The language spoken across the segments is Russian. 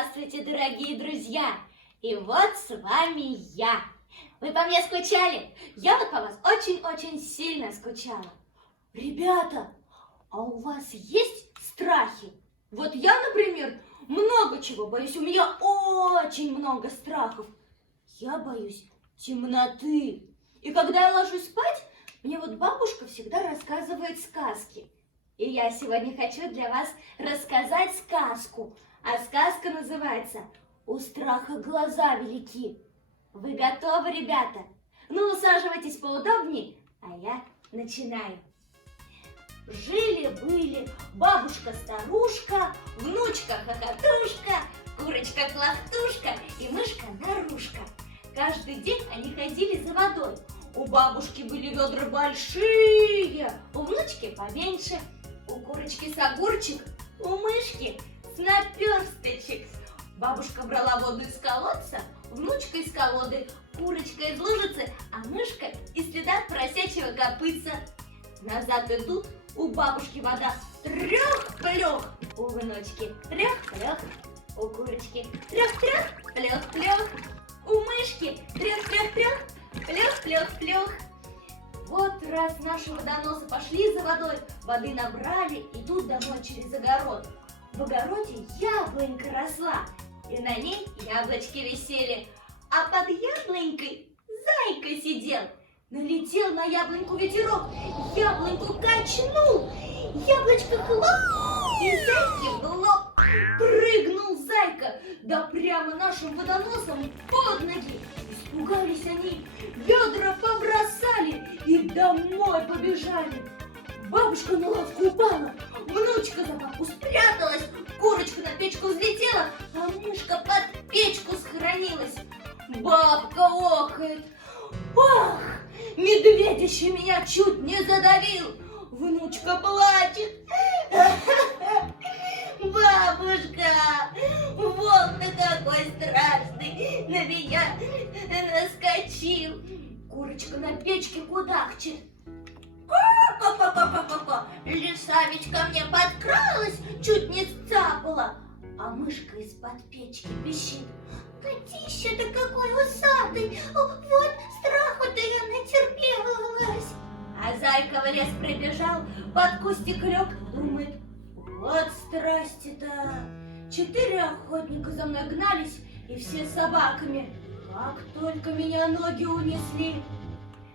Здравствуйте, дорогие друзья! И вот с вами я. Вы по мне скучали? Я вот по вас очень-очень сильно скучала. Ребята, а у вас есть страхи? Вот я, например, много чего боюсь. У меня очень много страхов. Я боюсь темноты. И когда я ложусь спать, мне вот бабушка всегда рассказывает сказки. И я сегодня хочу для вас рассказать сказку. А сказка называется «У страха глаза велики». Вы готовы, ребята? Ну, усаживайтесь поудобнее, а я начинаю. Жили-были бабушка-старушка, внучка-хохотушка, курочка-клохтушка и мышка-нарушка. Каждый день они ходили за водой. У бабушки были ведра большие, у внучки поменьше, у курочки с огурчик, у мышки с наперсточек. Бабушка брала воду из колодца, внучка из колоды, курочка из лужицы, а мышка из следа поросячьего копытца. Назад идут, у бабушки вода трёх-плёх, у внучки трёх-плёх, у курочки трёх-трёх, плёх-плёх, у мышки трёх-трёх-трёх, плёх-плёх-плёх. Вот раз наши водоносы пошли за водой, воды набрали, идут домой через огород. В огороде яблонька росла, и на ней яблочки висели, а под яблонькой зайка сидел. Налетел на яблоньку ветерок, яблоньку качнул, яблочко хлоп, и зайке в лоб. Прыгнул зайка, да прямо нашим водоносом под ноги. Испугались они, ведра побросали и домой побежали. Бабушка на лавку упала, внучка за бабку спряталась, курочка на печку взлетела, а мышка под печку схоронилась. Бабка охает: «Ах, медведище меня чуть не задавил!» Внучка плачет: «Бабушка, волк-то какой страшный, на меня наскочил!» Курочка на печке кудахчет: «Ко-ко-ко-ко-ко-ко! Лиса ведь ко мне подкралась, чуть не сцапала!» А мышка из-под печки пищит: «Котище-то какой усатый! Вот страху-то я натерпелась!» А зайка в лес прибежал, под кустик лег, думает: «Вот страсти-то! 4 охотника за мной гнались, и все с собаками. Как только меня ноги унесли!»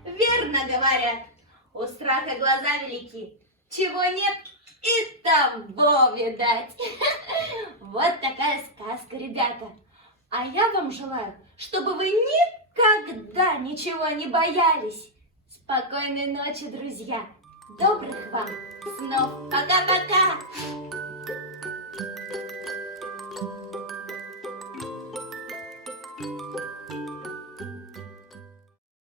Верно говорят, у страха глаза велики. Чего нет, и того видать. Вот такая сказка, ребята. А я вам желаю, чтобы вы никогда ничего не боялись. Спокойной ночи, друзья. Добрых вам снов. Пока-пока.